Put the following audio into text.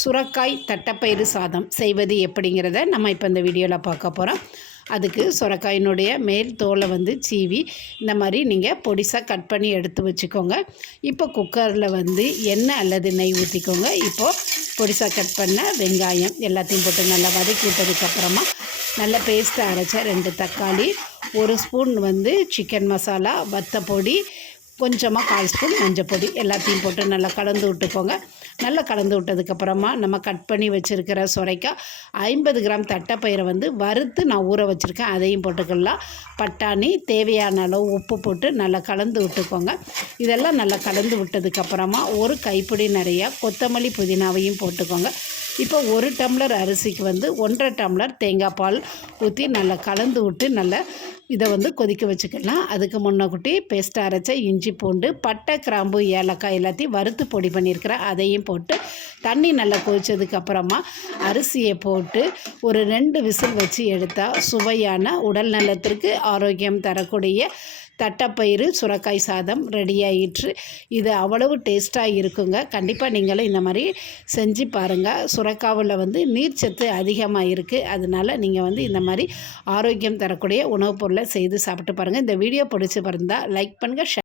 சுரக்காய் தட்டைப்பயிறு சாதம் செய்வது எப்படிங்கிறத நம்ம இப்போ இந்த வீடியோவில் பார்க்க போகிறோம். அதுக்கு சுரக்காயினுடைய மேல் தோலை வந்து சீவி இந்த மாதிரி நீங்கள் பொடிசாக கட் பண்ணி எடுத்து வச்சுக்கோங்க. இப்போ குக்கரில் வந்து எண்ணெய் அல்லது நெய் ஊற்றிக்கோங்க. இப்போது பொடிசாக கட் பண்ண வெங்காயம் எல்லாத்தையும் போட்டு நல்லா வதக்கி விட்டதுக்கப்புறமா நல்ல பேஸ்ட்டை அரைச்ச 2 தக்காளி, 1 ஸ்பூன் வந்து சிக்கன் மசாலா, வத்தப்பொடி, கொஞ்சமாக 1/4 ஸ்பூன் மஞ்சப்பொடி எல்லாத்தையும் போட்டு நல்லா கலந்து விட்டுக்கோங்க. நல்லா கலந்து விட்டதுக்கப்புறமா நம்ம கட் பண்ணி வச்சுருக்கிற சுரைக்காய் 50 கிராம் தட்டைப்பயிரை வந்து வறுத்து நான் ஊற வச்சுருக்கேன், அதையும் போட்டுக்கலாம். பட்டாணி, தேவையான அளவு உப்பு போட்டு நல்லா கலந்து விட்டுக்கோங்க. இதெல்லாம் நல்லா கலந்து விட்டதுக்கப்புறமா ஒரு கைப்பிடி நிறையா கொத்தமல்லி புதினாவையும் போட்டுக்கோங்க. இப்போ 1 டம்ளர் அரிசிக்கு வந்து 1.5 டம்ளர் தேங்காய் பால் ஊற்றி நல்லா கலந்து விட்டு நல்லா இதை வந்து கொதிக்க வச்சுக்கலாம். அதுக்கு முன்னக்கூட்டி பேஸ்ட்டாக அரைச்ச இஞ்சி பூண்டு, பட்டை, கிராம்பு, ஏலக்காய் எல்லாத்தையும் வறுத்து பொடி பண்ணியிருக்கிறேன், அதையும் போட்டு தண்ணி நல்லா கொதித்ததுக்கப்புறமா அரிசியை போட்டு ஒரு 2 விசில் வச்சு எடுத்தால் சுவையான உடல் நலத்திற்கு ஆரோக்கியம் தரக்கூடிய தட்டைப்பயிறு சுரக்காய் சாதம் ரெடி ஆகிடுச்சு. இது அவ்வளவு டேஸ்ட்டாக இருக்குங்க. கண்டிப்பாக நீங்களும் இந்த மாதிரி செஞ்சு பாருங்கள். சுரக்காவில் வந்து நீர்ச்சத்து அதிகமாக இருக்குது. அதனால் நீங்கள் வந்து இந்த மாதிரி ஆரோக்கியம் தரக்கூடிய உணவுப் பொருளை செய்து சாப்பிட்டு பாருங்கள். இந்த வீடியோ பிடிச்சி இருந்தால் லைக் பண்ணுங்கள்.